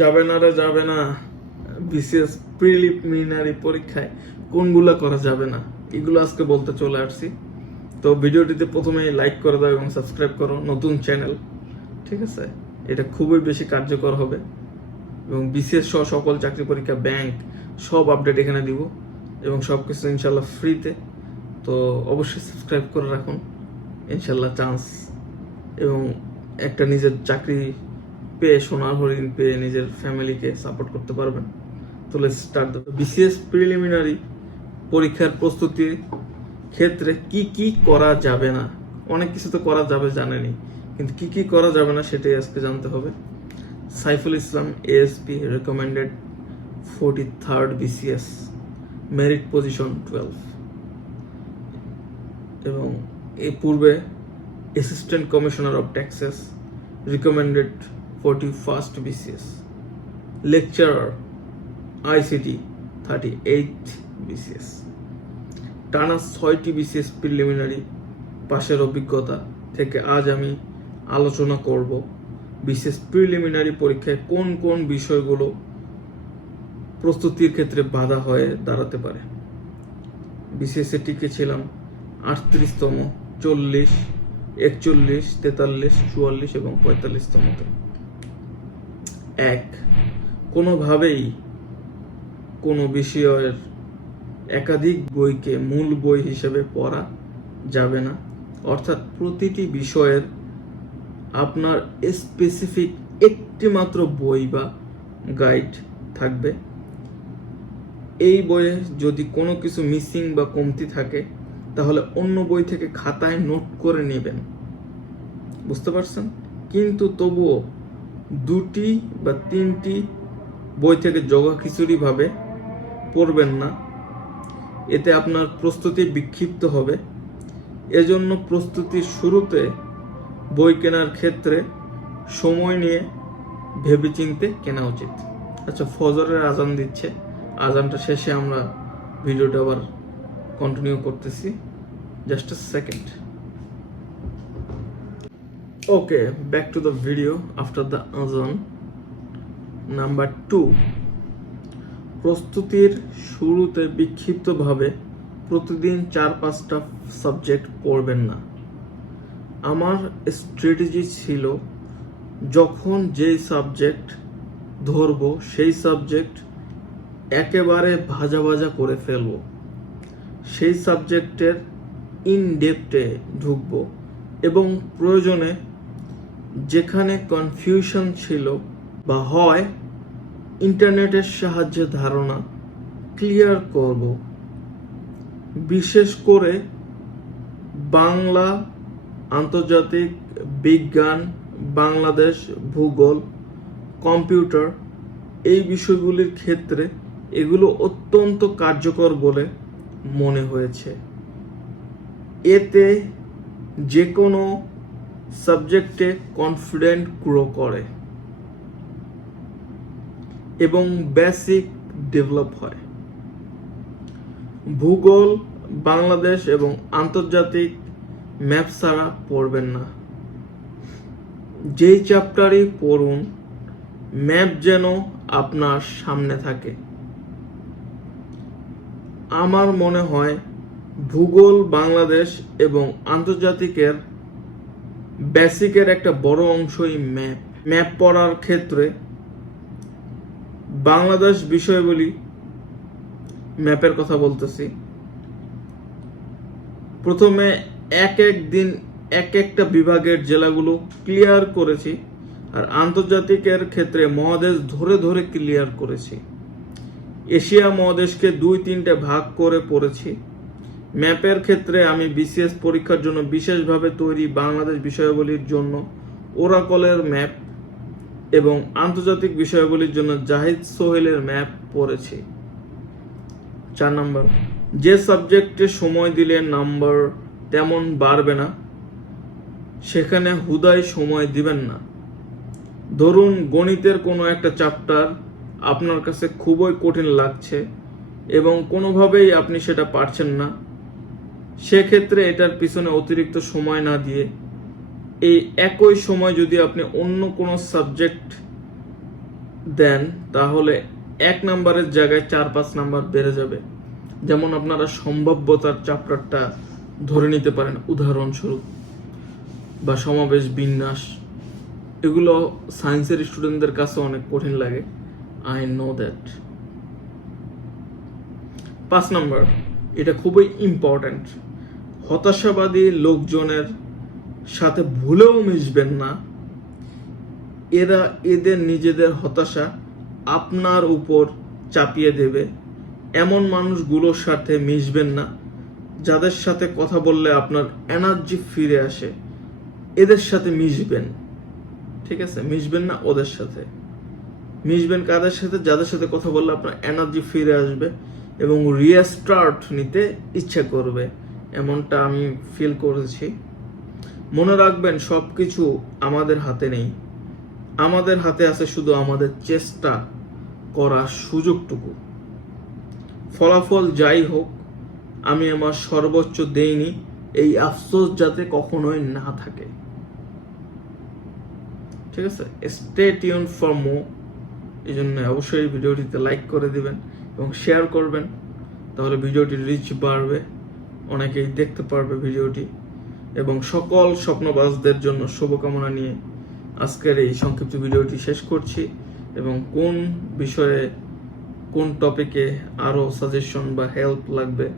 যাবে না রে, যাবে না। বিসিএস প্রিলিমিনারি পরীক্ষায় কোনগুলা করা যাবে না? এগুলো আজকে বলতে চলে আসছি। তো ভিডিওটিতে প্রথমে লাইক করে দাও এবং সাবস্ক্রাইব করো, নতুন চ্যানেল ঠিক আছে? এটা খুবই বেশি কার্যকর হবে। এবং বিসিএস সহ সকল চাকরি পরীক্ষা ব্যাংক সব আপডেট এখানে দিব। এবং সব কিছু ইনশাল্লাহ ফ্রিতে তো অবশ্যই সাবস্ক্রাইব করে রাখুন। ইনশাল্লাহ চান্স এবং একটা নিজের চাকরি পেয়ে সোনার হরিণ পেয়ে নিজের ফ্যামিলিকে সাপোর্ট করতে পারবেন। তো স্টার্ট বিসিএস প্রিলিমিনারি পরীক্ষার প্রস্তুতির ক্ষেত্রে কি কি করা যাবে না? অনেক কিছু তো করা যাবে জানেনি কিন্তু কি কি করা যাবে না সেটাই আজকে জানতে হবে। Saiful Islam ASP recommended forty third BCS merit position twelve এবং এ পূর্বে assistant commissioner of taxes recommended forty first BCS lecturer ICT thirty eight BCS টানা ছয়টি বিসিএস প্রিলিমিনারি পাশের অভিজ্ঞতা থেকে আজ আমি আলোচনা করব বিশেষ প্রিলিমিনারি পরীক্ষায় কোন কোন বিষয়গুলো প্রস্তুতির ক্ষেত্রে বাধা হয়ে দাঁড়াতে পারে। বিসিএসে টিকে ছিলাম আটত্রিশতম, চল্লিশ, একচল্লিশ, তেতাল্লিশ, চুয়াল্লিশ এবং পঁয়তাল্লিশতমতে এক। কোনোভাবেই কোনো বিষয়ের একাধিক বইকে মূল বই হিসেবে পড়া যাবে না। অর্থাৎ প্রতিটি বিষয়ের আপনার স্পেসিফিক একটি মাত্র বই বা গাইড থাকবে। এই বইয়ে যদি কোনো কিছু মিসিং বা কমতি থাকে, তাহলে অন্য বই থেকে খাতায় নোট করে নেবেন। বুঝতে পারছেন? কিন্তু তবুও দুটি বা তিনটি বই থেকে জগা খিচুড়ি ভাবে পড়বেন না। এতে আপনার প্রস্তুতি বিক্ষিপ্ত হবে। এজন্য প্রস্তুতির শুরুতে বই কেনার ক্ষেত্রে সময় নিয়ে ভেবেচিন্তে কেনা উচিত। আচ্ছা ফজরের আজান দিচ্ছে। আজানটা শেষে আমরা ভিডিওটা আবার কন্টিনিউ করতেছি। Just second okay back to the video after the আজান নাম্বার টু প্রস্তুতির শুরুতে বিক্ষিপ্তভাবে প্রতিদিন চার পাঁচটা সাবজেক্ট পড়বেন না। আমার স্ট্র্যাটেজি ছিল যখন যেই সাবজেক্ট ধরব, সেই সাবজেক্ট একেবারে ভাজা ভাজা করে ফেলব। সেই সাবজেক্টের ইন ডেপথে ঢুকব এবং প্রয়োজনে যেখানে কনফিউশন ছিল বা হয় ইন্টারনেটের সাহায্যে ধারণা ক্লিয়ার করব। বিশেষ করে বাংলা আন্তর্জাতিক বিজ্ঞান, বাংলাদেশ, ভূগোল কম্পিউটার এই বিষয়গুলির ক্ষেত্রে এগুলো অত্যন্ত কার্যকর বলে মনে হয়েছে। এতে যে কোনো সাবজেক্টে কনফিডেন্ট গ্রো করে এবং বেসিক ডেভেলপ হয়। ভূগোল, বাংলাদেশ এবং আন্তর্জাতিক ম্যাপ ছাড়া পড়বেন না। যেই চ্যাপ্টারই পড়ুন, ম্যাপ যেন আপনার সামনে থাকে। আমার মনে হয়, ভূগোল, বাংলাদেশ এবং আন্তর্জাতিকের বেসিকের একটা বড় অংশই ম্যাপ। ম্যাপ পড়ার ক্ষেত্রে বাংলাদেশ বিষয়গুলি ম্যাপের কথা বলতেছি। প্রথমে এক এক দিন এক একটা বিভাগের জেলাগুলো ক্লিয়ার করেছি আর আন্তর্জাতিকের ক্ষেত্রে মহাদেশ ধরে ধরে ক্লিয়ার করেছি। এশিয়া মহাদেশকে দুই তিনটে ভাগ করে পড়েছি। ম্যাপের ক্ষেত্রে আমি বিসিএস পরীক্ষার জন্য বিশেষভাবে তৈরি বাংলাদেশ বিষয়াবলীর জন্য ওরাকলের ম্যাপ এবং আন্তর্জাতিক বিষয়গুলির জন্য জাহিদ সোহেলের ম্যাপ পড়েছি। চার নাম্বার, যে সাবজেক্টে সময় দিলে নাম্বার তেমন বাড়বে না, সেখানে হুদায় সময় দিবেন না। ধরুন গণিতের কোনো একটা চ্যাপ্টার আপনার কাছে খুবই কঠিন লাগছে এবং কোনোভাবেই আপনি সেটা পারছেন না সেক্ষেত্রে এটার পিছনে অতিরিক্ত সময় না দিয়ে এই একই সময় যদি আপনি অন্য কোনো সাবজেক্ট দেন, তাহলে এক নাম্বারের জায়গায় চার পাঁচ নাম্বার বেড়ে যাবে। যেমন আপনারা সম্ভাব্যতার চ্যাপ্টারটা ধরে নিতে পারেন, উদাহরণস্বরূপ বা সমাবেশ, বিন্যাস, এগুলো সায়েন্সের স্টুডেন্টদের কাছে অনেক কঠিন লাগে। আই নো দ্যাট পাঁচ নাম্বার, এটা খুবই ইম্পর্ট্যান্ট হতাশাবাদী লোকজনের সাথে ভুলেও মিশবেন না। এরা এদের নিজেদের হতাশা আপনার উপর চাপিয়ে দেবে। এমন মানুষগুলোর সাথে মিশবেন না, যাদের সাথে কথা বললে আপনার এনার্জি ফিরে আসে। এদের সাথে মিশবেন, ঠিক আছে? মিশবেন না ওদের সাথে। মিশবেন কাদের সাথে? যাদের সাথে কথা বললে আপনার এনার্জি ফিরে আসবে এবং রিস্টার্ট নিতে ইচ্ছা করবে। এমনটা আমি ফিল করেছি। মনে রাখবেন সব কিছু আমাদের হাতে নেই। আমাদের হাতে আছে শুধু আমাদের চেষ্টা করার সুযোগটুকু। ফলাফল যাই হোক, আমি আমার সর্বোচ্চ দেইনি, এই আফসোস যাতে কখনোই না থাকে। ঠিক আছে? স্টে টিউন ফর মো এই জন্য অবশ্যই ভিডিওটিতে লাইক করে দিবেন এবং শেয়ার করবেন। তাহলে ভিডিওটির রিচ বাড়বে। অনেকেই দেখতে পারবে ভিডিওটি। এবং সকল স্বপ্নবাজদের জন্য শুভকামনা নিয়ে আজকের এই সংক্ষিপ্ত ভিডিওটি শেষ করছি। এবং কোন বিষয়ে, কোন টপিকে আরও সাজেশন বা হেল্প লাগবে,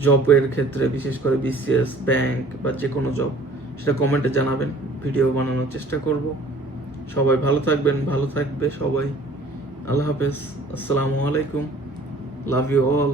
জবের ক্ষেত্রে, বিশেষ করে বিসিএস, ব্যাংক বা যে কোনো জব, সেটা কমেন্টে জানাবেন। ভিডিও বানানোর চেষ্টা করব। সবাই ভালো থাকবেন, ভালো থাকবে সবাই। আল্লাহ হাফেজ। আসসালামু আলাইকুম। Love you all